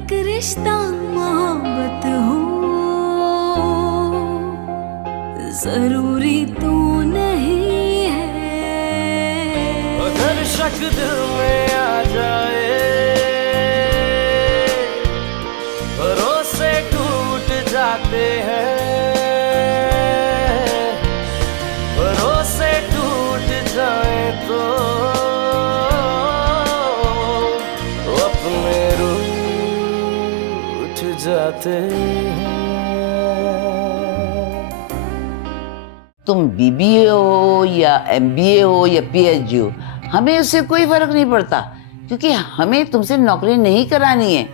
एक रिश्ता मोहब्बत हो, जरूरी तो नहीं है। अगर शक दिल में आ जाए, भरोसे टूट जाते हैं, भरोसे टूट जाए तो अपने रूठ जाते हैं। तुम बीबीए हो या एमबीए हो या पीएचडी हो, हमें उससे कोई फर्क नहीं पड़ता, क्योंकि हमें तुमसे नौकरी नहीं करानी है।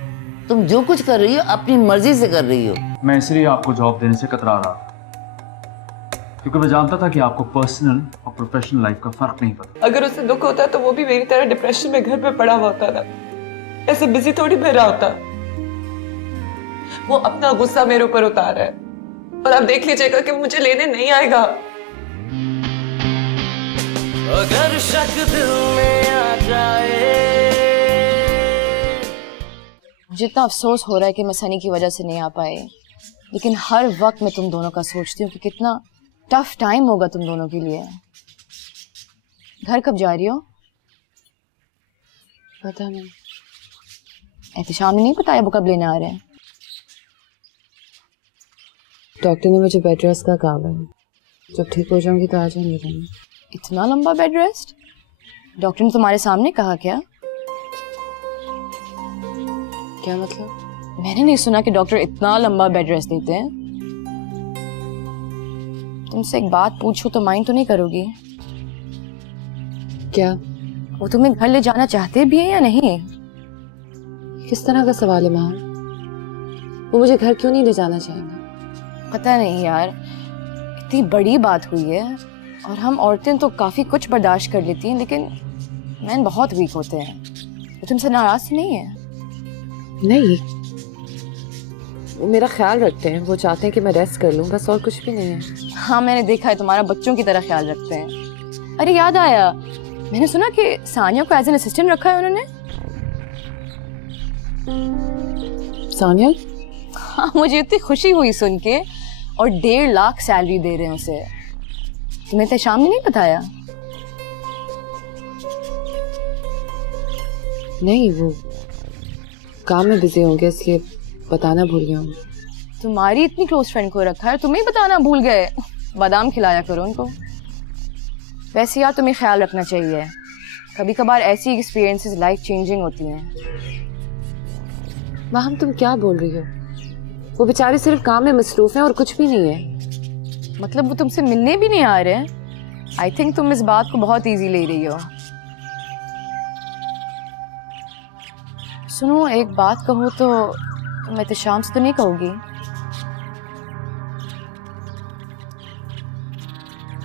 तुम जो कुछ कर रही हो अपनी मर्जी से कर रही हो। मैं इसलिए आपको जॉब देने से कतरा रहा था, क्योंकि मैं जानता था कि आपको पर्सनल और प्रोफेशनल लाइफ का फर्क नहीं पता। अगर उसे दुख होता तो वो भी मेरी तरह डिप्रेशन में घर पे पड़ा हुआ होता था, ऐसे बिजी थोड़ी फिर रहा होता। वो अपना गुस्सा मेरे ऊपर उतार रहा है और आप देख लीजिएगा कि वो मुझे लेने नहीं आएगा। अगर शक दिल में आ जाए। मुझे इतना अफसोस हो रहा है कि मैं सनी की वजह से नहीं आ पाई, लेकिन हर वक्त मैं तुम दोनों का सोचती हूँ कि कितना टफ टाइम होगा तुम दोनों के लिए। घर कब जा रही हो? पता नहीं। एहतिशाम ने नहीं बताया वो कब लेने आ रहे हैं? डॉक्टर ने मुझे बेड रेस्ट का कहा है, जब ठीक हो जाऊंगी तो आ जाऊंगी। इतना लंबा बेड रेस्ट? डॉक्टर ने तुम्हारे सामने कहा क्या? क्या मतलब? मैंने नहीं सुना कि डॉक्टर इतना लंबा बेड रेस्ट देते हैं। तुमसे एक बात पूछूं तो माइंड तो नहीं करोगी? क्या? वो तुम्हें घर ले जाना चाहते भी हैं या नहीं? किस तरह का सवाल है माँ? वो मुझे घर क्यों नहीं ले जाना चाहेंगे? पता नहीं यार, इतनी बड़ी बात हुई है और हम औरतें तो काफी कुछ बर्दाश्त कर लेती हैं, लेकिन मैन बहुत वीक होते हैं। वो तुमसे नाराज नहीं है? नहीं, वो मेरा ख्याल रखते हैं, वो चाहते हैं कि मैं रेस्ट कर लूं, बस और कुछ भी नहीं है। हाँ, मैंने देखा है तुम्हारा बच्चों की तरह ख्याल रखते हैं। अरे याद आया, मैंने सुना कि सानिया को एज एन असिस्टेंट रखा है उन्होंने। सानिया? हाँ, मुझे इतनी खुशी हुई सुन के, और 1.5 लाख सैलरी दे रहे हैं उसे। तुम्हें तो शाम ने नहीं बताया? नहीं, वो काम में बिजी होंगे इसलिए बताना भूल गया हूँ। तुम्हारी इतनी क्लोज फ्रेंड को रखा है, तुम्हें बताना भूल गए। बादाम खिलाया करो उनको। वैसे यार तुम्हें ख्याल रखना चाहिए, कभी कभार ऐसी एक्सपीरियंसेस लाइफ चेंजिंग होती हैं। वहाँ तुम क्या बोल रही हो? वो बेचारे सिर्फ काम में मसरूफ हैं और कुछ भी नहीं है। मतलब वो तुमसे मिलने भी नहीं आ रहे हैं? आई थिंक तुम इस बात को बहुत इजी ले रही हो। सुनो, एक बात कहूँ तो तुम एहतिशाम से तो नहीं कहोगी?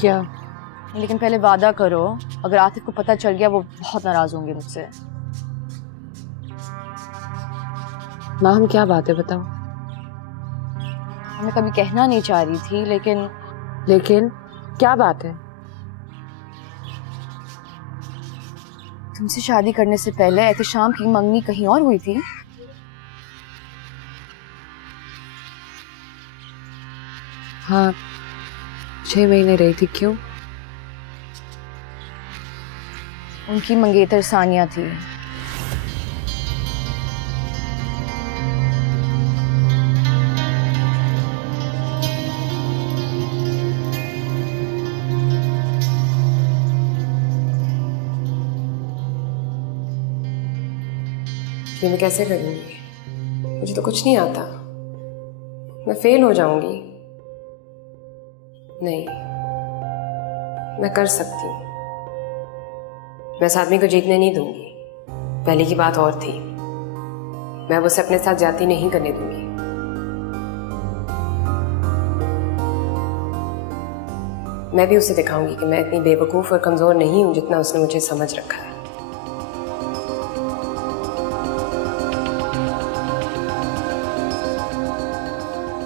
क्या? लेकिन पहले वादा करो, अगर आतिफ को पता चल गया वो बहुत नाराज होंगे मुझसे। माँ, हम क्या बात है बताओ? मैं कभी कहना नहीं चाह रही थी, लेकिन क्या बात है? तुमसे शादी करने से पहले एहतिशाम की मंगनी कहीं और हुई थी। हाँ, 6 महीने रही थी। क्यों? उनकी मंगेतर सानिया थी। ये मैं कैसे करूँगी? मुझे तो कुछ नहीं आता, मैं फेल हो जाऊंगी। नहीं, मैं कर सकती हूँ। मैं इस आदमी को जीतने नहीं दूंगी। पहले की बात और थी, मैं उसे अपने साथ जाती नहीं करने दूंगी। मैं भी उसे दिखाऊंगी कि मैं इतनी बेवकूफ़ और कमज़ोर नहीं हूं जितना उसने मुझे समझ रखा है।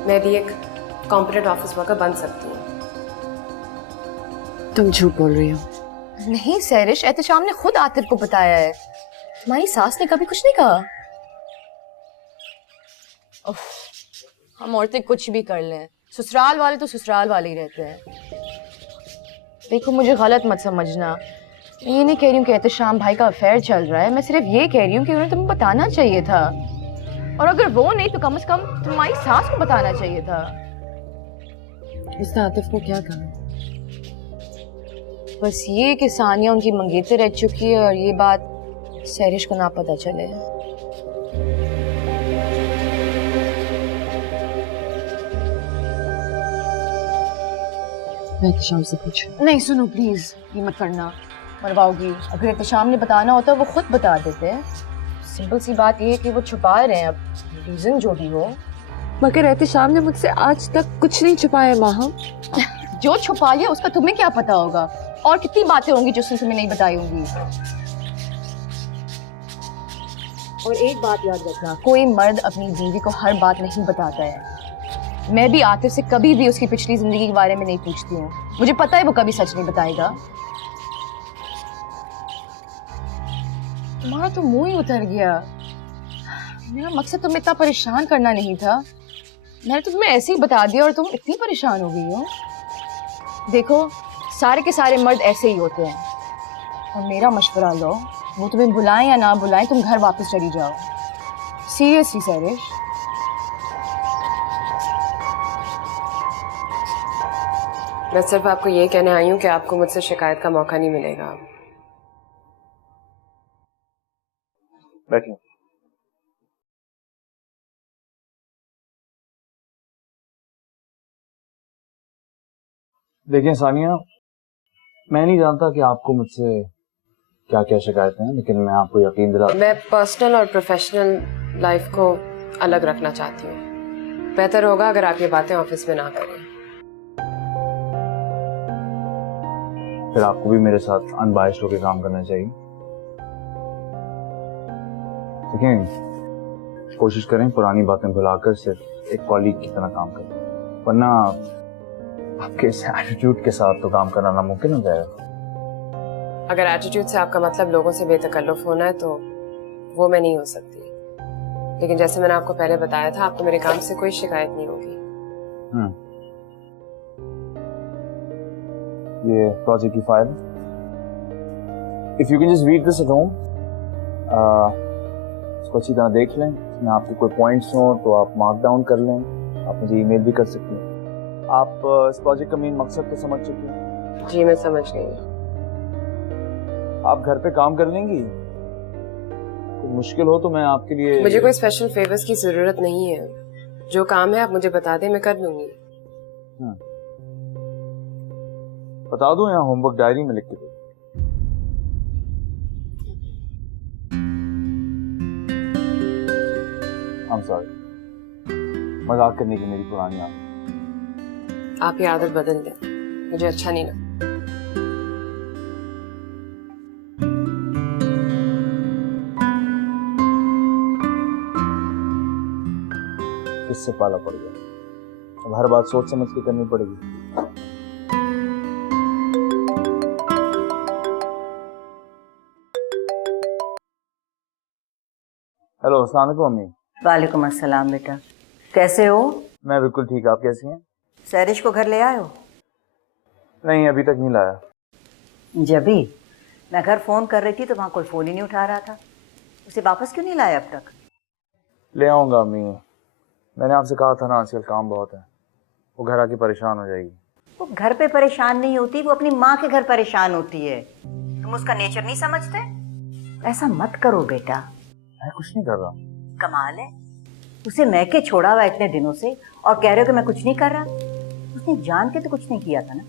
मैं भी एक कॉम्पिटेंट ऑफिस वर्कर बन सकती हूँ। तुम झूठ बोल रही हो। नहीं सैरिश, एहतिशाम ने खुद आतिफ को बताया है। तुम्हारी सास ने कभी कुछ नहीं कहा। उफ, हम औरतें कुछ भी कर लें, ससुराल वाले तो ससुराल वाले ही रहते हैं। देखो मुझे गलत मत समझना, मैं ये नहीं कह रही हूँ कि एहतशाम भाई का अफेयर चल रहा है, मैं सिर्फ ये कह रही हूँ कि उन्हें तुम्हें बताना चाहिए था, और अगर वो नहीं तो कम से कम तुम्हारी सास को बताना चाहिए था। इसने आतिफ को क्या कहा? बस ये कि सानिया उनकी मंगेतर रह चुकी है और ये बात सहरिश को ना पता चले। मैं एहतशाम से पूछूं? नहीं सुनो प्लीज, ये मत करना, मरवाओगी। अगर एहतशाम ने बताना होता वो खुद बता देते। सिंपल सी बात ये है कि वो छुपा रहे हैं, अब रीजन जो भी हो। मगर एहतशाम ने मुझसे आज तक कुछ नहीं छुपाया माहम। जो छुपा लिया उसका तुम्हें क्या पता होगा, और कितनी बातें होंगी जो उसने तुम्हें नहीं बताई होंगी। और एक बात याद रखना, कोई मर्द अपनी बीवी को हर बात नहीं बताता है। मैं भी आतिफ से कभी भी उसकी पिछली जिंदगी के बारे में नहीं पूछती हूँ, मुझे पता है वो कभी सच नहीं बताएगा। तुम्हारा तो मुंह ही उतर गया। मेरा मकसद तुम्हें इतना परेशान करना नहीं था, मैंने तो तुम्हें ऐसे ही बता दिया और तुम इतनी परेशान हो गई हो। देखो सारे के सारे मर्द ऐसे ही होते हैं, और मेरा मशवरा लो, वो तुम्हें बुलाएं या ना बुलाएं तुम घर वापस चली जाओ। सीरियसली सहरिश। मैं सिर्फ आपको ये कहने आई हूँ कि आपको मुझसे शिकायत का मौका नहीं मिलेगा। बैठिए। देखिए सानिया, मैं नहीं जानता कि आपको मुझसे क्या क्या शिकायतें हैं, लेकिन मैं आपको यकीन दिला, मैं पर्सनल और प्रोफेशनल लाइफ को अलग रखना चाहती हूँ। बेहतर होगा अगर आप ये बातें ऑफिस में ना करें। फिर आपको भी मेरे साथ अनबायस्ड होकर काम करना चाहिए। देखिए, कोशिश करें पुरानी बातें भुलाकर सिर्फ एक कॉलीग की तरह काम करें, वरना आपके इस एटीट्यूड के साथ तो काम करना नामुमकिन हो जाएगा। अगर एटीट्यूड से आपका मतलब लोगों से बेतकल्लुफ होना है तो वो मैं नहीं हो सकती, लेकिन जैसे मैंने आपको पहले बताया था, आपको मेरे काम से कोई शिकायत नहीं होगी। ये प्रोजेक्ट की file, if you can just read this at home, इसको अच्छी तरह देख लें। इसमें आपके कोई पॉइंट्स हो तो आप मार्क डाउन कर लें, आप मुझे ईमेल भी कर सकती हैं। आप इस प्रोजेक्ट का मेन मकसद तो समझ चुकी हैं? जी मैं समझ गई। आप घर पे काम कर लेंगी? कोई मुश्किल हो तो मैं आपके लिए, मुझे कोई स्पेशल फेवर्स की जरूरत नहीं है, जो काम है आप मुझे बता दें, मैं कर दूंगी। बता दूं या होमवर्क डायरी में लिख के दे? I'm sorry, मजाक करने की मेरी पुरानी आदत। आप ये आदत बदल दें, मुझे अच्छा नहीं लगता। इससे पाला पड़ गया, अब हर बात सोच समझ के करनी पड़ेगी। हेलो, अस्सलाम वालेकुम अम्मी। वालेकुम अस्सलाम बेटा, कैसे हो? मैं बिल्कुल ठीक, आप कैसी हैं? सहरिश को घर ले आए हो? नहीं, अभी तक नहीं लाया। जबी, मैं घर फोन कर रही थी तो वहाँ कोई फोन ही नहीं उठा रहा था, उसे वापस क्यों नहीं लाया अब तक? ले आऊंगा अम्मी, मैंने आपसे कहा था ना, आजकल काम बहुत है, वो घर आके परेशान हो जाएगी। वो घर पे परेशान नहीं होती, वो अपनी माँ के घर परेशान होती है। तुम उसका नेचर नहीं समझते? ऐसा मत करो बेटा। मैं कुछ नहीं कर रहा। कमाल है, उसे मैके छोड़ा हुआ इतने दिनों से और कह रहे हो कि मैं कुछ नहीं कर रहा। उसने जान के तो कुछ नहीं किया था ना।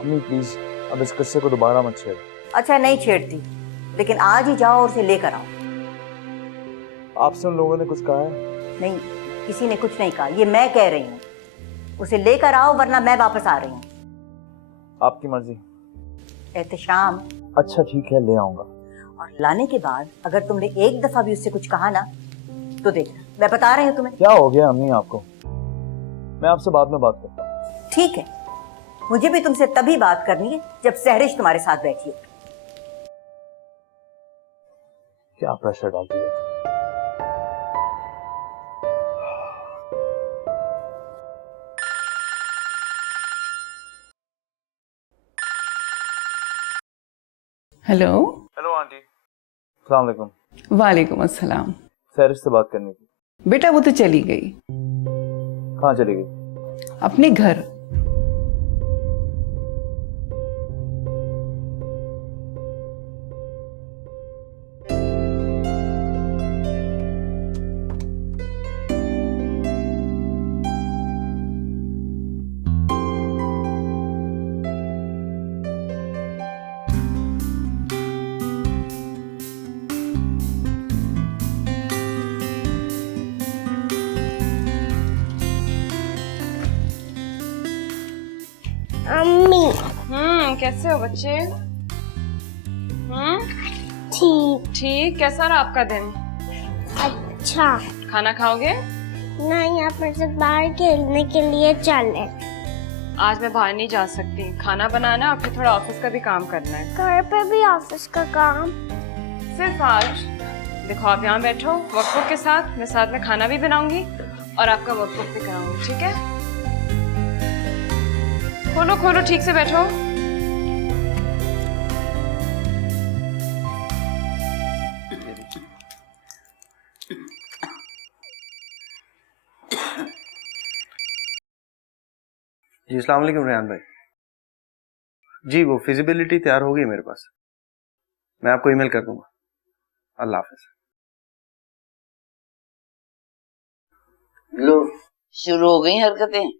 अम्मी प्लीज, अब इस किस्से को दोबारा मत छेड़ो। अच्छा नहीं छेड़ती, लेकिन आज ही जाओ और उसे लेकर आओ। आपसे उन लोगों ने कुछ कहा है? नहीं, किसी ने कुछ नहीं कहा, ये मैं कह रही हूँ। उसे लेकर आओ वरना मैं वापस आ रही हूँ। आपकी मर्जी। एहतशाम। अच्छा ठीक है, ले आऊंगा। और लाने के बाद अगर तुमने एक दफा भी उससे कुछ कहा ना तो देखना, मैं बता रही हूँ तुम्हें। क्या हो गया अम्मी आपको? मैं आपसे बाद में बात करता हूँ। ठीक है, मुझे भी तुमसे तभी बात करनी है जब सहरिश तुम्हारे साथ बैठी है। क्या प्रेशर डालती है? हेलो। हेलो आंटी, अस्सलाम वालेकुम। वालेकुम अस्सलाम। सैरिश से बात करनी थी। बेटा वो तो चली गई कहाँ चली गई? अपने घर। अम्मी कैसे हो बच्चे? ठीक। ठीक। कैसा रहा आपका दिन? अच्छा। खाना खाओगे? नहीं, आप मेरे साथ बाहर खेलने के लिए चले। आज मैं बाहर नहीं जा सकती, खाना बनाना और फिर थोड़ा ऑफिस का भी काम करना है। घर पे भी ऑफिस का काम? सिर्फ आज। देखो आप यहाँ बैठो वर्कबुक के साथ, मैं साथ में खाना भी बनाऊंगी और आपका वर्कबुक भी कराऊंगी, ठीक है? खोलो खोलो, ठीक से बैठो। जी अस्सलाम वालेकुम रेहान भाई। जी वो फिजिबिलिटी तैयार हो गई मेरे पास, मैं आपको ईमेल कर दूंगा। अल्लाह हाफिज। लो शुरू हो गई हरकतें।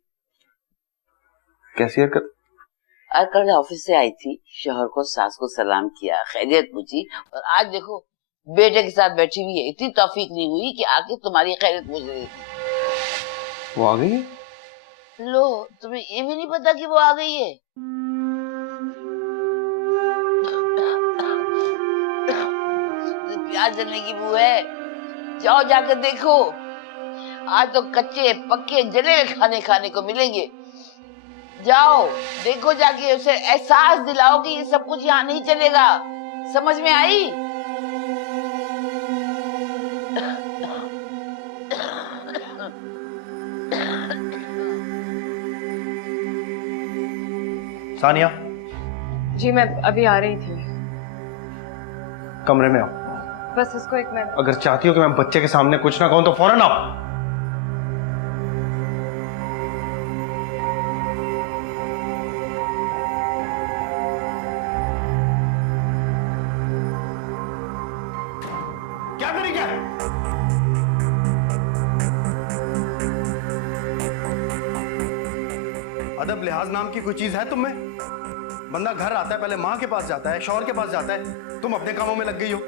कैसी हरकत? आज कल ऑफिस से आई थी, शोहर को सास को सलाम किया, खैरियत पूछी, और आज देखो बेटे के साथ बैठी हुई है। इतनी तौफीक नहीं हुई कि आके तुम्हारी खैरियत पूछ रही। वो आ गई है? लो तुम्हें ये भी नहीं पता कि वो आ गई है? प्याज जलने की बू है, जाओ जाकर देखो। आज तो कच्चे पक्के जले खाने खाने को मिलेंगे। जाओ देखो जाके, उसे एहसास दिलाओ कि ये सब कुछ यहाँ नहीं चलेगा। समझ में आई? सानिया जी मैं अभी आ रही थी। कमरे में आओ। बस इसको एक मिनट। अगर चाहती हो कि मैं बच्चे के सामने कुछ ना कहूं तो फौरन आओ। क्या करी क्या? अदब लिहाज नाम की कोई चीज है तुम में? बंदा घर आता है, पहले माँ के पास जाता है, शौहर के पास जाता है, तुम अपने कामों में लग गई हो।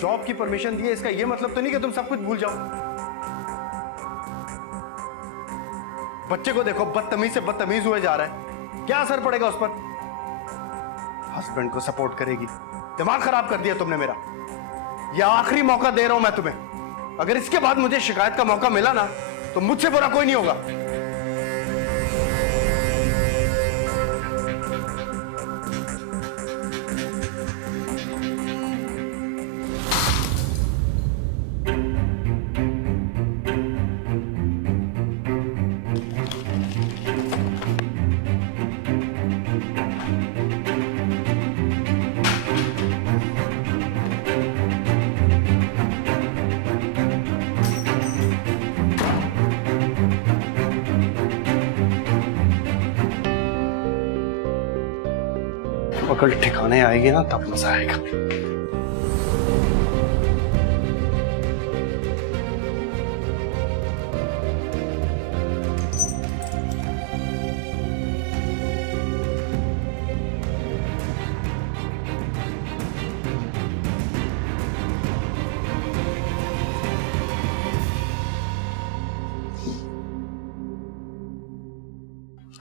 जॉब की परमिशन दी है, इसका ये मतलब तो नहीं कि तुम सब कुछ भूल जाओ। बच्चे को देखो, बदतमीज से बदतमीज हुए जा रहा है, क्या असर पड़ेगा उस पर? हस्बैंड को सपोर्ट करेगी, दिमाग खराब कर दिया तुमने मेरा। यह आखिरी मौका दे रहा हूं मैं तुम्हें। अगर इसके बाद मुझे शिकायत का मौका मिला ना, तो मुझसे बुरा कोई नहीं होगा। अकल ठिकाने आएगी ना तब मजा आएगा।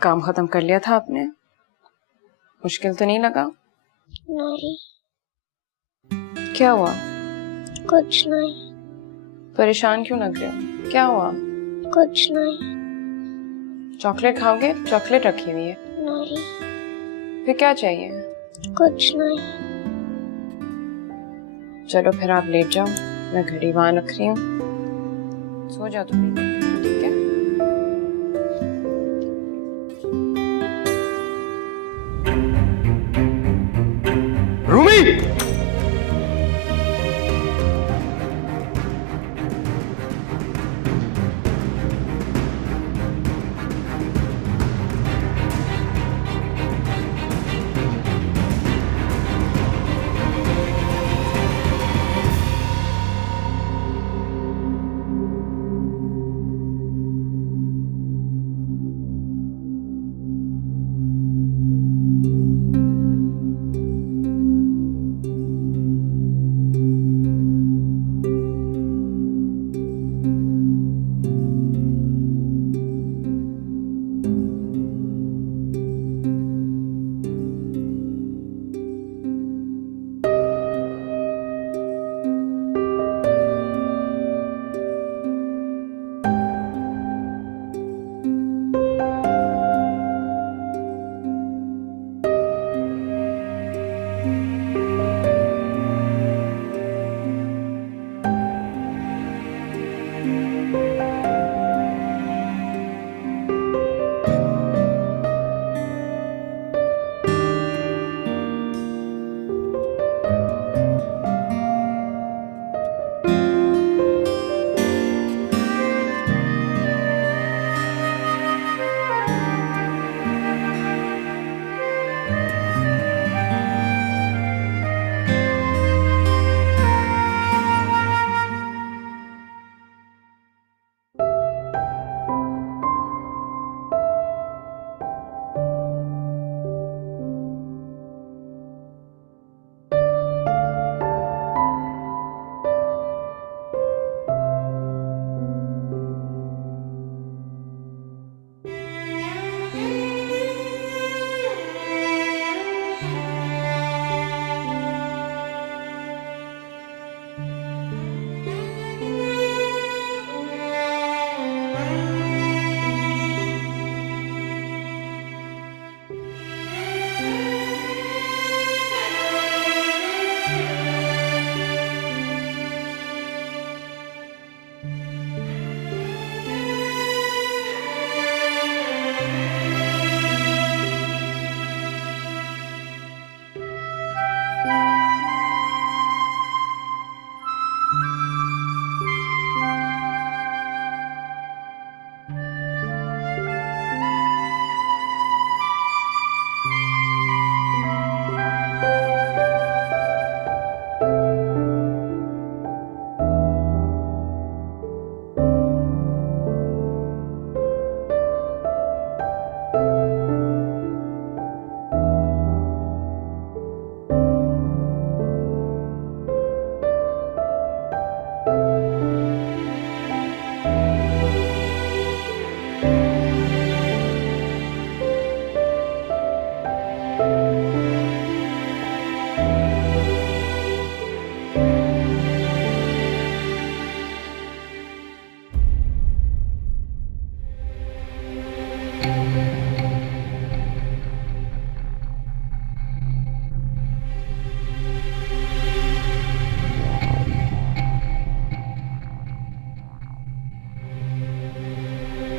काम खत्म कर लिया था आपने? मुश्किल तो नहीं लगा? नहीं। क्या हुआ? कुछ नहीं। परेशान क्यों लग रहे हो? क्या हुआ? कुछ नहीं। चॉकलेट खाओगे? चॉकलेट रखी हुई है। नहीं। फिर क्या चाहिए? कुछ नहीं। चलो फिर आप लेट जाओ, मैं घड़ी वहां रख रही हूँ, सो जाओ तुम, ठीक है? रूमी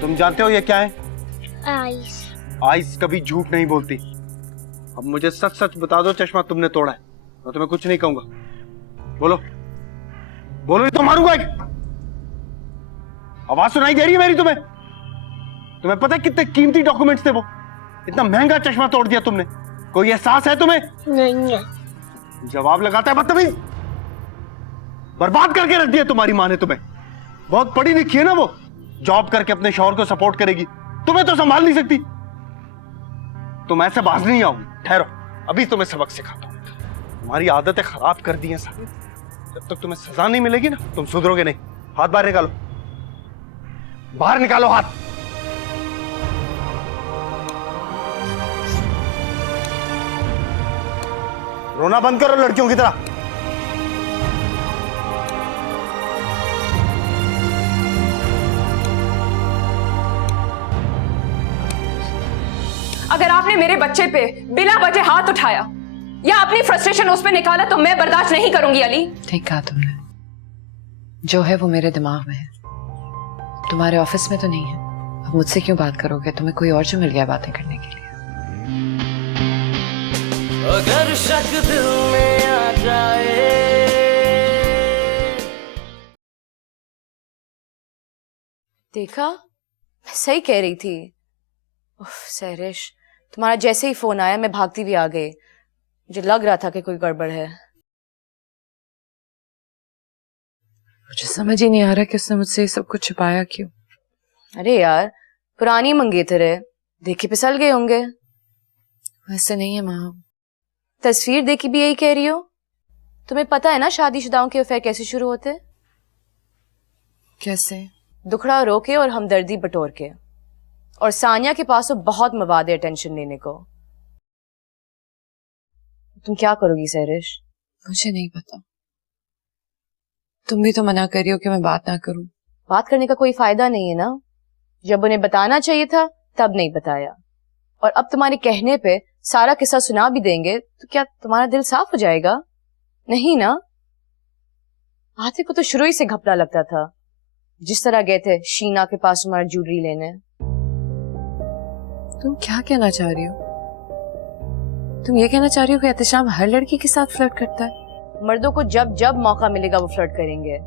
तुम जानते हो ये क्या है? आइस। आइस कभी झूठ नहीं बोलती। अब मुझे सच सच बता दो, चश्मा तुमने तोड़ा है? मैं तुम्हें कुछ नहीं कहूंगा। बोलो बोलो, नहीं तो मारूंगा। आवाज सुनाई दे रही है मेरी तुम्हें? तुम्हें पता है कितने कीमती डॉक्यूमेंट्स थे वो? इतना महंगा चश्मा तोड़ दिया तुमने। कोई एहसास है तुम्हें? नहीं। जवाब लगाता है बदतमीज। बर्बाद करके रख दिया तुम्हारी माँ ने तुम्हें। बहुत पढ़ी लिखी है ना वो, जॉब करके अपने शौहर को सपोर्ट करेगी, तुम्हें तो संभाल नहीं सकती। तुम ऐसे बाज नहीं आओगी। ठहरो, अभी तुम्हें सबक सिखाता हूं। तुम्हारी आदतें खराब कर दी हैं सारी। जब तक तुम्हें सजा नहीं मिलेगी ना, तुम सुधरोगे नहीं। हाथ बाहर निकालो, बाहर निकालो हाथ। रोना बंद करो लड़कियों की तरह। अगर आपने मेरे बच्चे पे बिना वजह हाथ उठाया या अपनी फ्रस्ट्रेशन उस पे निकाला तो मैं बर्दाश्त नहीं करूंगी अली। ठीक कहा तुमने। जो है वो मेरे दिमाग में है, तुम्हारे ऑफिस में तो नहीं है। अब मुझसे क्यों बात करोगे? तुम्हें कोई और जो मिल गया बातें करने के लिए। अगर शक दिल में आ जाए। देखा, मैं सही कह रही थी। उफ, सहरिश, तुम्हारा जैसे ही फोन आया मैं भागती भी आ गई। मुझे लग रहा था कि कोई गड़बड़ है। मुझे समझ ही नहीं आ रहा कि उसने मुझसे ये सब कुछ छुपाया क्यों। अरे यार, पुरानी मंगेतर है, देखे फिसल गए होंगे। वैसे नहीं है माँ। तस्वीर देखी भी यही कह रही हो? तुम्हें पता है ना शादीशुदाओं के अफेयर कैसे शुरू होते? कैसे? दुखड़ा रो के और हमदर्दी बटोर के। और सानिया के पास तो बहुत मवाद है अटेंशन लेने को। तुम क्या करोगी सहरिश? मुझे नहीं पता। तुम भी तो मना कर रही हो कि मैं बात ना करूं। बात करने का कोई फायदा नहीं है ना। जब उन्हें बताना चाहिए था तब नहीं बताया, और अब तुम्हारे कहने पे सारा किस्सा सुना भी देंगे तो क्या तुम्हारा दिल साफ हो जाएगा? नहीं ना। आतिफ को तो शुरू ही से घपला लगता था, जिस तरह गए थे शीना के पास तुम्हारा ज्वेलरी लेने। तुम क्या कहना चाह रही हो? तुम ये कहना चाह रही हो कि एहतिशाम हर लड़की के साथ फ्लर्ट करता है? मर्दों को जब जब मौका मिलेगा वो फ्लर्ट करेंगे।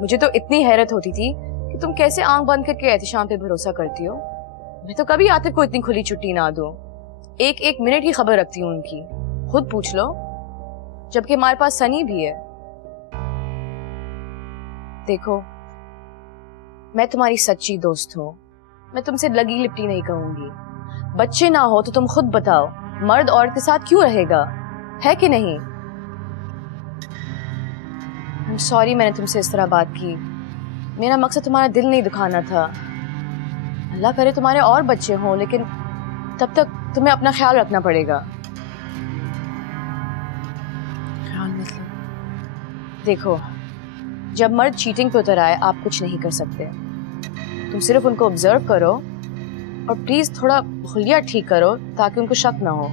मुझे तो इतनी हैरत होती थी कि तुम कैसे आंख बंद करके एहतिशाम पे भरोसा करती हो। मैं तो कभी आतिफ को इतनी खुली छुट्टी ना दूं। एक एक मिनट की खबर रखती हूँ उनकी, खुद पूछ लो। जबकि हमारे पास सनी भी है। देखो, मैं तुम्हारी सच्ची दोस्त हूँ, मैं तुमसे लगी लिपटी नहीं कहूंगी। बच्चे ना हो तो तुम खुद बताओ, मर्द औरत के साथ क्यों रहेगा? है कि नहीं? I'm sorry मैंने तुमसे इस तरह बात की। मेरा मकसद तुम्हारा दिल नहीं दुखाना था। अल्लाह करे तुम्हारे और बच्चे हों, लेकिन तब तक तुम्हें अपना ख्याल रखना पड़ेगा। ख्याल मतलब? देखो, जब मर्द चीटिंग पे उतर आए आप कुछ नहीं कर सकते। तुम सिर्फ उनको ऑब्जर्व करो और प्लीज थोड़ा हुलिया ठीक करो ताकि उनको शक ना हो।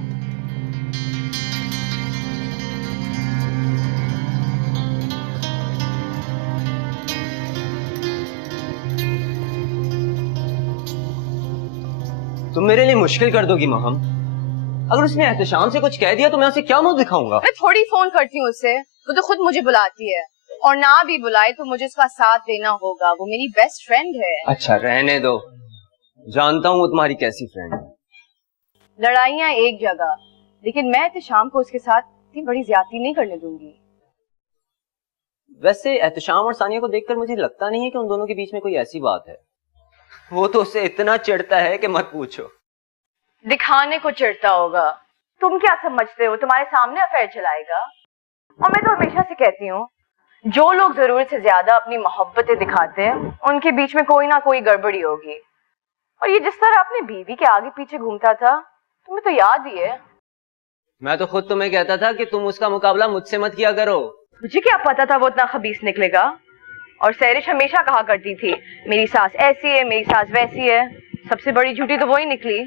तुम मेरे लिए मुश्किल कर दोगी महम। अगर उसने एहतिशाम से कुछ कह दिया तो मैं उसे क्या मुंह दिखाऊंगा? मैं थोड़ी फोन करती हूँ उससे, वो तो खुद मुझे बुलाती है, और ना भी बुलाए तो मुझे उसका साथ देना होगा। वो मेरी बेस्ट फ्रेंड है। अच्छा रहने दो, जानता हूँ वो तुम्हारी कैसी फ्रेंड है। लड़ाइयाँ एक जगह, लेकिन मैं एहतिशाम को उसके साथ इतनी बड़ी ज्यादती नहीं करने दूंगी। वैसे एहतिशाम और सानिया को देखकर मुझे लगता नहीं है कि उन दोनों के बीच में कोई ऐसी बात है। वो तो उससे इतना चिढ़ता है कि मत पूछो। दिखाने को चिढ़ता होगा। तुम क्या समझते हो तुम्हारे सामने अफेयर चलाएगा? और मैं तो हमेशा से कहती हूँ, जो लोग जरूरत से ज्यादा अपनी मोहब्बतें दिखाते हैं उनके बीच में कोई ना कोई गड़बड़ी होगी। और ये जिस तरह अपने बीवी के आगे पीछे घूमता था, तुम्हें तो याद ही है। मैं तो खुद तुम्हें कहता था कि तुम उसका मुकाबला मुझसे मत किया करो। मुझे क्या पता था वो इतना खबीस निकलेगा। और सैरिश हमेशा कहा करती थी मेरी सास ऐसी है, मेरी सास वैसी है। सबसे बड़ी झूठी तो वही निकली।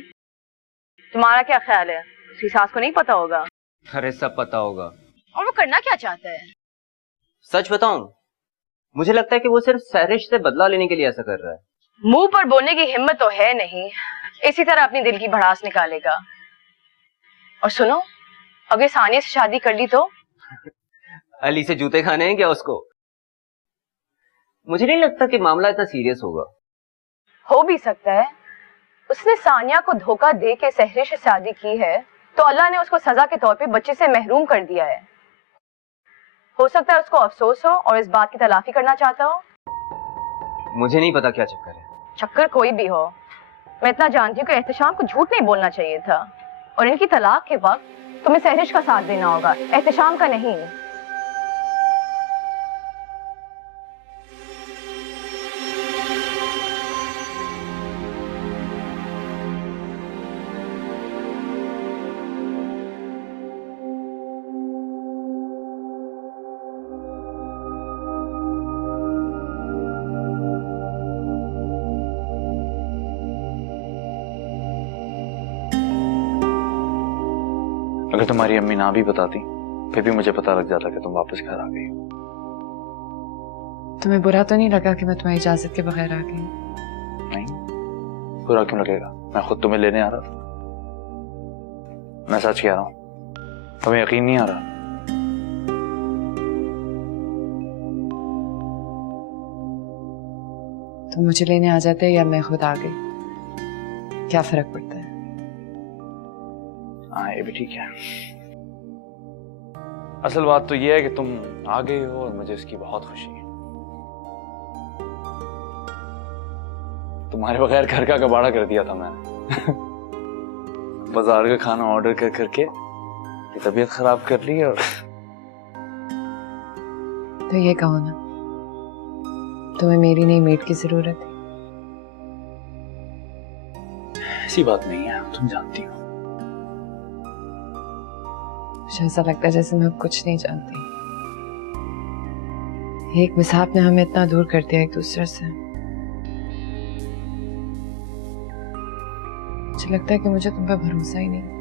तुम्हारा क्या ख्याल है, उसकी सास को नहीं पता होगा? अरे सब पता होगा। और वो करना क्या चाहता है? सच बताऊं, मुझे लगता है कि वो सिर्फ सैरिश से बदला लेने के लिए ऐसा कर रहा है। मुंह पर बोलने की हिम्मत तो है नहीं, इसी तरह अपनी दिल की भड़ास निकालेगा। और सुनो, अगर सानिया से शादी कर ली तो? अली से जूते खाने हैं क्या उसको? मुझे नहीं लगता कि मामला इतना सीरियस होगा। हो भी सकता है। उसने सानिया को धोखा दे के सहरे से शादी की है, तो अल्लाह ने उसको सजा के तौर पे बच्चे से महरूम कर दिया है। हो सकता है उसको अफसोस हो और इस बात की तलाफी करना चाहता हो। मुझे नहीं पता क्या चक्कर है। चक्कर कोई भी हो, मैं इतना जानती हूँ कि एहतशाम को झूठ नहीं बोलना चाहिए था, और इनकी तलाक के वक्त तुम्हें सहरिश का साथ देना होगा, एहतशाम का नहीं। अगर तुम्हारी अम्मी ना भी बताती फिर भी मुझे पता लग जाता कि तुम वापस घर आ गई हो। तुम्हें बुरा तो नहीं लगा कि मैं तुम्हारी इजाजत के बगैर आ गई? नहीं, बुरा क्यों लगेगा? मैं खुद तुम्हें लेने आ रहा था। मैं सच कह रहा हूं, तुम्हें यकीन नहीं आ रहा? तुम मुझे लेने आ जाते या मैं खुद आ गई, क्या फर्क पड़ता है? हाँ, ये भी ठीक है। असल बात तो ये है कि तुम आ गई हो और मुझे इसकी बहुत खुशी है। तुम्हारे बगैर घर का कबाड़ा कर दिया था मैंने। बाजार का खाना ऑर्डर कर करके तबीयत खराब कर ली। और तो ये कहो ना, तुम्हें मेरी नई मेड की जरूरत है? ऐसी बात नहीं है, तुम जानती हो। मुझे ऐसा लगता है जैसे मैं अब कुछ नहीं जानती। एक मिसाब ने हमें इतना दूर कर दिया एक दूसरे से। मुझे लगता है कि मुझे तुम पे भरोसा ही नहीं।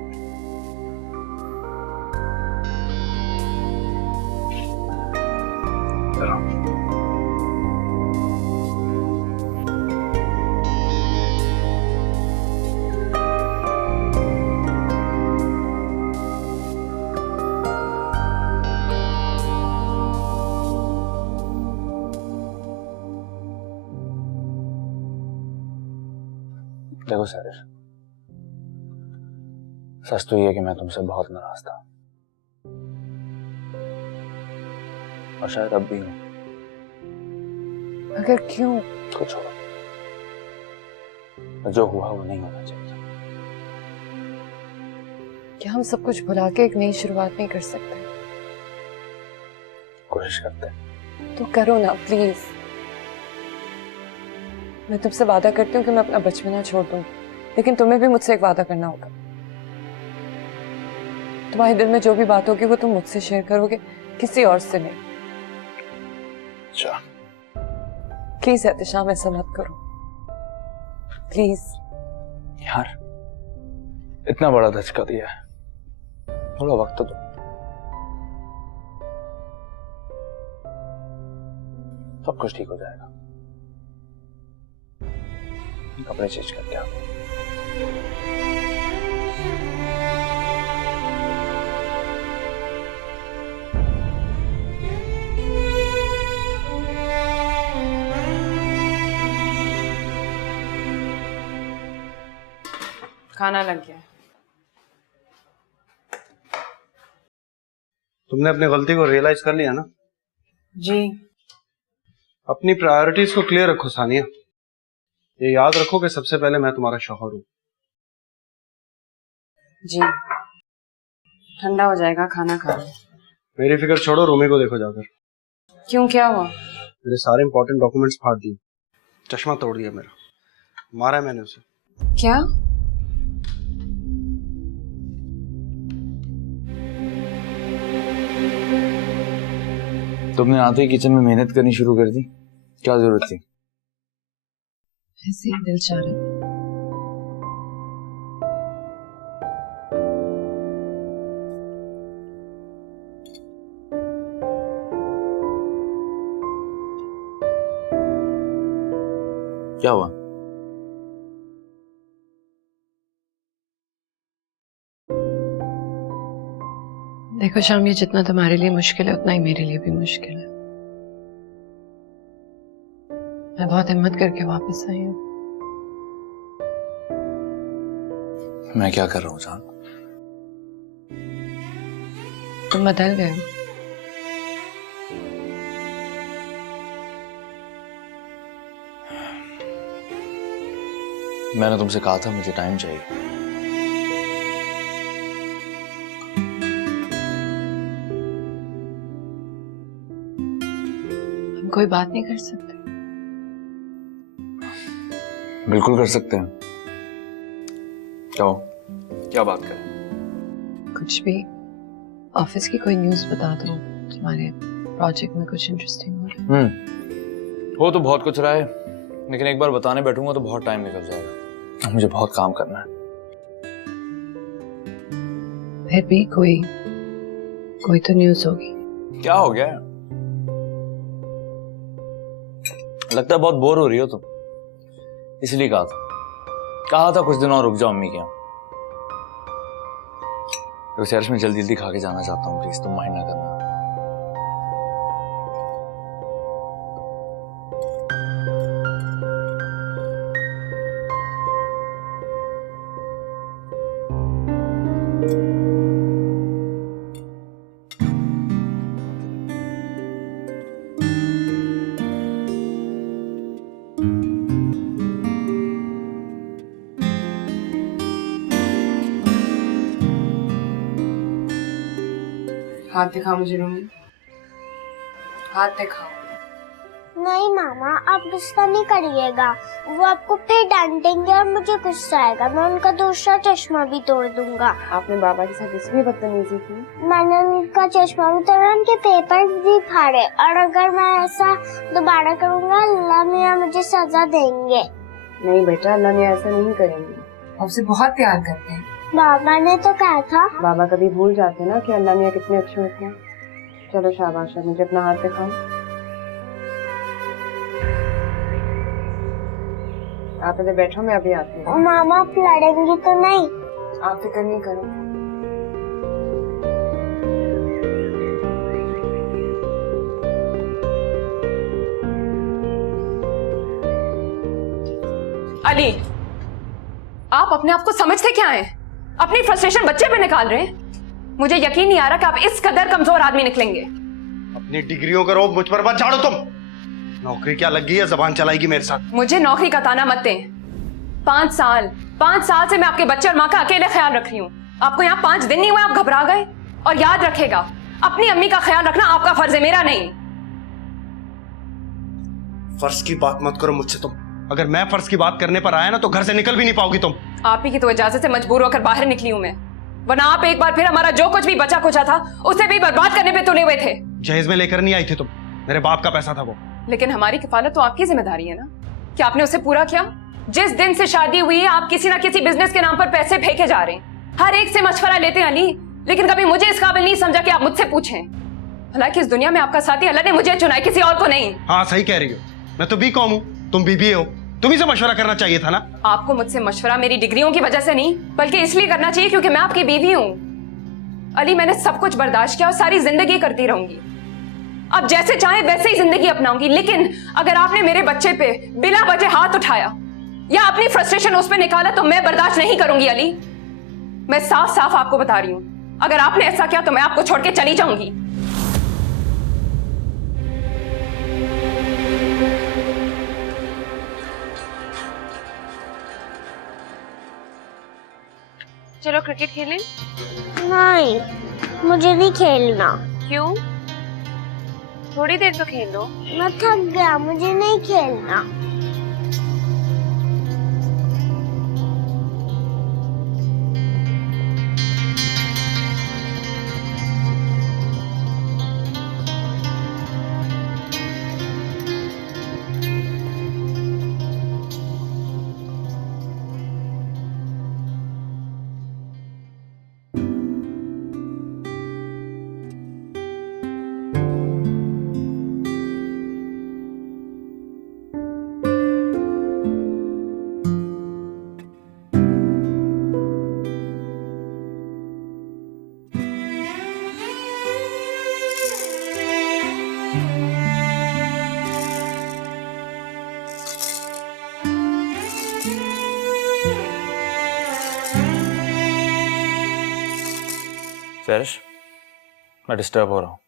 देखो सर, सच तो ये कि मैं तुमसे बहुत नाराज था और शायद अब भी हूं। मगर क्यों? कुछ छोड़ो, जो हुआ वो नहीं होना चाहिए। क्या हम सब कुछ भुला के एक नई शुरुआत नहीं कर सकते? कोशिश करते हैं। तो करो ना प्लीज। मैं तुमसे वादा करती हूँ कि मैं अपना बचपना छोड़ दूँ, लेकिन तुम्हें भी मुझसे एक वादा करना होगा। तुम्हारे दिल में जो भी बात होगी वो तुम मुझसे शेयर करोगे, किसी और से नहीं। अच्छा, प्लीज एहतिशाम, ऐसा मत करो प्लीज। यार इतना बड़ा धचका दिया है, थोड़ा वक्त तो दो। सब कुछ ठीक हो जाएगा। कपड़े चेंज करके आओ। खाना लग गया। तुमने अपनी गलती को रियलाइज कर लिया ना? जी। अपनी प्रायोरिटीज को क्लियर रखो सानिया। ये याद रखो कि सबसे पहले मैं तुम्हारा शौहर हूं। जी, ठंडा हो जाएगा, खाना खा लो। मेरी फिक्र छोड़ो, रूमी को देखो जाकर। क्यों, क्या हुआ? मेरे सारे इंपॉर्टेंट डॉक्यूमेंट्स फाड़ दिए, चश्मा तोड़ दिया मेरा, मारा है मैंने उसे। क्या? तुमने आते ही किचन में मेहनत करनी शुरू कर दी, क्या जरूरत थी? ऐसे ही दिल चाह रहा था। क्या हुआ? देखो शाम, ये जितना तुम्हारे लिए मुश्किल है उतना ही मेरे लिए भी मुश्किल है। मैं बहुत हिम्मत करके वापस आई हूँ। मैं क्या कर रहा हूँ जान? तुम बदल गए हो। मैंने तुमसे कहा था मुझे टाइम चाहिए। हम कोई बात नहीं कर सकते? बिल्कुल कर सकते हैं। क्या बात करें? कुछ भी। ऑफिस की कोई न्यूज़ बता दो, तुम्हारे प्रोजेक्ट में कुछ इंटरेस्टिंग हो रहा है। हो तो बहुत कुछ रहा है, लेकिन एक बार बताने बैठूंगा तो बहुत टाइम निकल जाएगा। मुझे बहुत काम करना है। फिर भी कोई तो न्यूज़ होगी। क्या हो गया? लगता है बहुत बोर हो रही हो तुम, इसलिए कहा था कुछ दिन और रुक जाओ अम्मी के यहाँ। तो शहर में जल्दी जल्दी खा के जाना चाहता हूँ, प्लीज तुम माइंड ना करना। हाथ दिखाओ मुझे रोमी, हाथ दिखाओ। नहीं मामा, आप गुस्सा नहीं करिएगा। वो आपको फिर डांटेंगे और मुझे गुस्सा आएगा। मैं उनका दूसरा चश्मा भी तोड़ दूंगा। आपने बाबा के साथ इसलिए बदतमीजी की? मैंने उनका चश्मा भी तोड़ा, उनके पेपर भी फाड़े। और अगर मैं ऐसा दोबारा करूँगा, अल्लाह मियाँ मुझे सजा देंगे। नहीं बेटा, अल्लाह मियाँ ऐसा नहीं करेंगे। आपसे बहुत प्यार करते हैं। बाबा ने तो कहा था। बाबा कभी भूल जाते हैं ना कि अल्लाह मियाँ कितने अच्छे होते हैं। चलो शाबाश है, मुझे अपना हाथ दिखाओ। आप इधर बैठो, मैं अभी आती हूँ। मामा आप लड़ेंगी तो नहीं? आप फिक्र नहीं करो। अली, आप अपने आप को समझते क्या हैं? अपनी फ्रस्ट्रेशन बच्चे पे निकाल रहे हैं। मुझे यकीन नहीं आ रहा कि आप इस कदर कमजोर आदमी निकलेंगे। अपनी डिग्रियों का रोब मुझ पर मत झाड़ो तुम। नौकरी क्या लग गई है जबान चलाएगी मेरे साथ? मुझे नौकरी का ताना मत दें। 5 साल से मैं आपके बच्चे और माँ का अकेले ख्याल रख रही हूँ। आपको यहाँ 5 दिन नहीं हुए, आप घबरा गए। और याद रखेगा, अपनी अम्मी का ख्याल रखना आपका फर्ज है, मेरा नहीं। फर्ज की बात मत करो मुझसे तुम। अगर मैं फर्ज की बात करने पर आया ना तो घर से निकल भी नहीं पाओगी तुम। आप ही की तो इजाजत से मजबूर होकर बाहर निकली हूँ मैं, वरना आप एक बार फिर हमारा जो कुछ भी बचा कुचा था उसे भी बर्बाद करने पे तुले हुए थे। जहेज में लेकर नहीं आई थी तुम, मेरे बाप का पैसा था वो। लेकिन हमारी किफालत तो आपकी जिम्मेदारी है ना, क्या आपने उसे पूरा किया? जिस दिन से शादी हुई है आप किसी ना किसी बिजनेस के नाम पर पैसे फेंके जा रहे हैं। हर एक से मशवरा लेते हैं अली, लेकिन कभी मुझे इस काबिल नहीं समझा कि आप मुझसे पूछें। हालांकि इस दुनिया में आपका साथी अल्लाह ने मुझे चुना है, किसी और को नहीं। हाँ सही कह रही हो, मैं तो बी कॉम हूँ, तुम बीबीए हो। तुम्ही से मशवरा करना चाहिए था ना। आपको मुझसे मशवरा मेरी डिग्रियों की वजह से नहीं, बल्कि इसलिए करना चाहिए क्योंकि मैं आपकी बीवी हूँ। अली, मैंने सब कुछ बर्दाश्त किया और सारी जिंदगी करती रहूंगी। अब जैसे चाहे वैसे ही जिंदगी अपनाऊंगी, लेकिन अगर आपने मेरे बच्चे पे बिना वजह हाथ उठाया या अपनी फ्रस्ट्रेशन उस पर निकाला तो मैं बर्दाश्त नहीं करूंगी। अली, मैं साफ साफ आपको बता रही हूँ, अगर आपने ऐसा किया तो मैं आपको छोड़ के चली जाऊंगी। चलो क्रिकेट खेलें। नहीं, मुझे नहीं खेलना। क्यों? थोड़ी देर तो खेल लो। मैं थक गया, मुझे नहीं खेलना। चेरिश, मैं डिस्टर्ब हो रहा हूँ।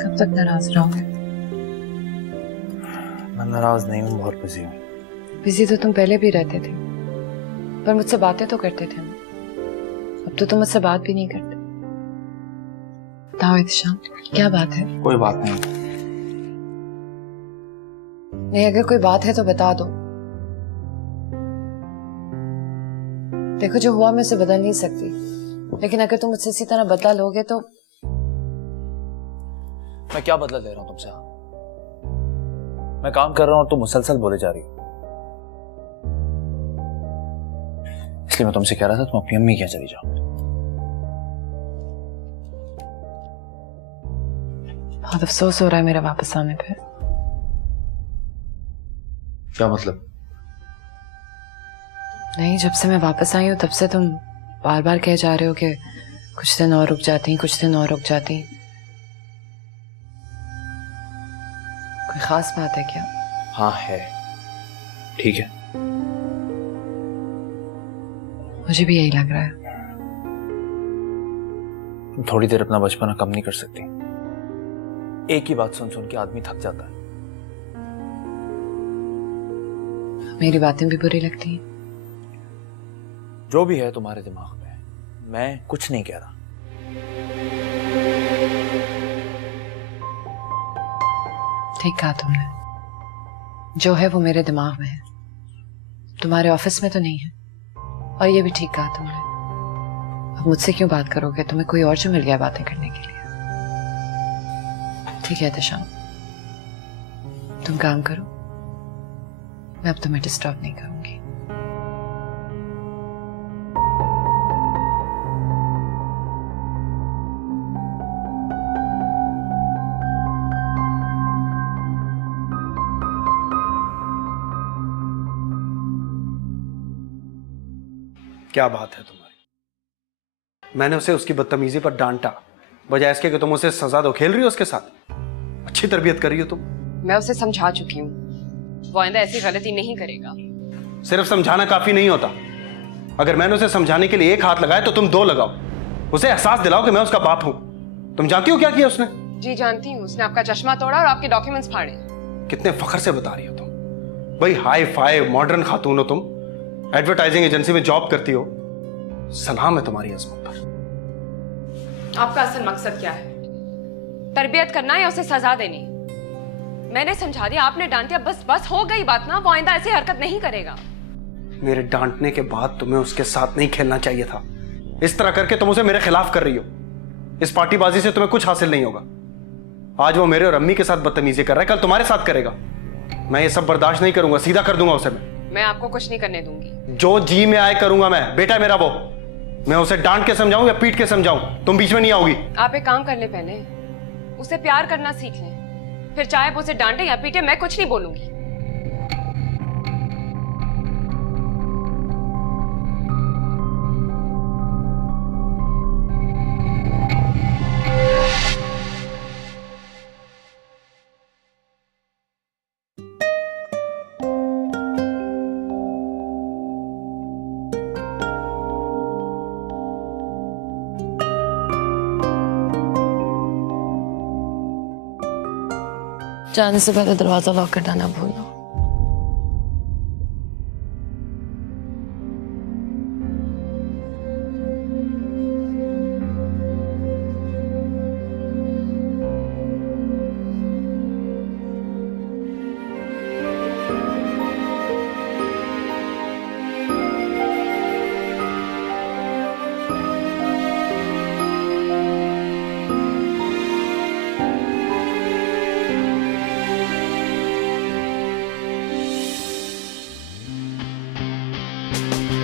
कब तक नाराज रहोगे? मैं नाराज नहीं हूँ, बहुत बिजी हूँ। बिजी तो तुम पहले भी रहते थे, पर मुझसे बातें तो करते थे। अब तो तुम मुझसे बात भी नहीं करते। बताओ एहतिशाम, क्या बात है? कोई बात नहीं। नहीं, अगर कोई बात है तो बता दो। देखो, जो हुआ मैं उसे बदल नहीं सकती, लेकिन अगर तुम मुझसे इसी तरह बदला लोगे तो मैं क्या बदला ले रहा हूँ तुमसे? मैं काम कर रहा हूँ और तुम मुसलसल बोले जा रही हो। इसलिए मैं तुमसे कह रहा था तुम अपनी अम्मी के यहाँ चली जाओ। बहुत अफसोस हो रहा है मेरे वापस आने पे। क्या मतलब? नहीं, जब से मैं वापस आई हूँ तब से तुम बार बार कह जा रहे हो कि कुछ दिन और रुक जाती, कुछ दिन और रुक जाती। कोई खास बात है क्या? हाँ है। ठीक है, मुझे भी यही लग रहा है। तुम थोड़ी देर अपना बचपना कम नहीं कर सकती? एक ही बात सुन सुन के आदमी थक जाता है। मेरी बातें भी बुरी लगती हैं? जो भी है तुम्हारे दिमाग में, मैं कुछ नहीं कह रहा। ठीक कहा तुमने, जो है वो मेरे दिमाग में है, तुम्हारे ऑफिस में तो नहीं है। और ये भी ठीक कहा तुमने। अब मुझसे क्यों बात करोगे? तुम्हें कोई और जो मिल गया बातें करने के लिए। ठीक है एहतिशाम, तुम काम करो, मैं अब तुम्हें डिस्टर्ब नहीं करूंगी। क्या बात है तुम्हारी? मैंने उसे उसकी बदतमीजी पर डांटा, बजाय इसके कि तुम उसे सजा दो। खेल रही हो उसके साथ, अच्छी तरबियत कर रही हो तुम। मैं उसे समझा चुकी हूँ, वो आइंदा ऐसी गलती नहीं करेगा। सिर्फ समझाना काफी नहीं होता। अगर मैंने उसे समझाने के लिए एक हाथ लगाया तो तुम दो लगाओ। उसे एहसास दिलाओ कि मैं उसका बाप हूं। तुम जानती हो क्या किया उसने? जी जानती हूँ, उसने आपका चश्मा तोड़ा और आपके डॉक्यूमेंट्स फाड़े। कितने फख्र से बता रही हो तुम। भाई हाई फाई मॉडर्न खातून हो तुम, एडवर्टाइजिंग एजेंसी में जॉब करती हो। सलाम है तुम्हारी अजमत पर। आपका असल मकसद क्या है? तरबियत करना या उसे सजा देनी? मैंने समझा दिया, आपने डांट दिया, बस बस हो गई बात ना। वो आइंदा ऐसी हरकत नहीं करेगा। मेरे डांटने के बाद तुम्हें उसके साथ नहीं खेलना चाहिए था। इस तरह करके तुम उसे मेरे खिलाफ कर रही हो। इस पार्टीबाजी से तुम्हें कुछ हासिल नहीं होगा। आज वो मेरे और अम्मी के साथ बदतमीजी कर रहा है, कल तुम्हारे साथ करेगा। मैं ये सब बर्दाश्त नहीं करूंगा, सीधा कर दूंगा उसे। मैं आपको कुछ नहीं करने दूंगी। जो जी में आए करूंगा मैं। बेटा है मेरा वो। मैं उसे डांट के समझाऊं या पीट के समझाऊं, तुम बीच में नहीं आओगी। आप एक काम कर ले, पहले उसे प्यार करना सीख लें, फिर चाहे वो उसे डांटे या पीटे, मैं कुछ नहीं बोलूंगी। जाने से पहले दरवाजा लॉक करना ना भूलना।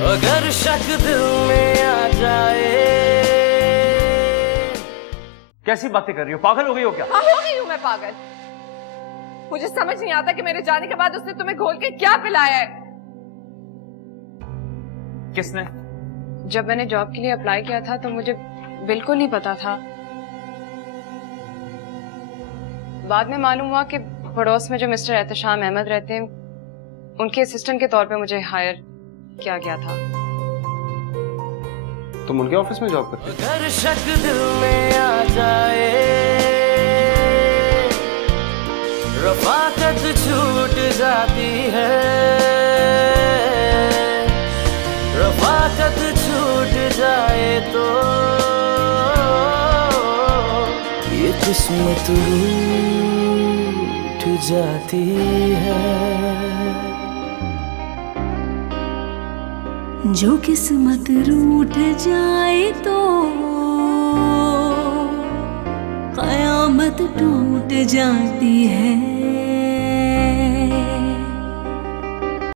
अगर शक दिल में आ जाए। कैसी बातें कर रही हो? पागल हो गई हो क्या? हाँ, हो गई हूँ मैं पागल। मुझे समझ नहीं आता कि मेरे जाने के बाद उसने तुम्हें घोल के क्या पिलाया है। किसने? जब मैंने जॉब के लिए अप्लाई किया था तो मुझे बिल्कुल नहीं पता था। बाद में मालूम हुआ कि पड़ोस में जो मिस्टर एहतशाम अहमद रहते हैं, उनके असिस्टेंट के तौर पे मुझे हायर किया गया था। तुम उनके ऑफिस में जॉब करते हो? अगर शक दिल में आ जाए, रफाकत छूट जाती है, रफाकत छूट जाए तो ये किस्मत रूठ जाती है। जो किस्मत रूठ जाए तो कयामत टूट जाती है।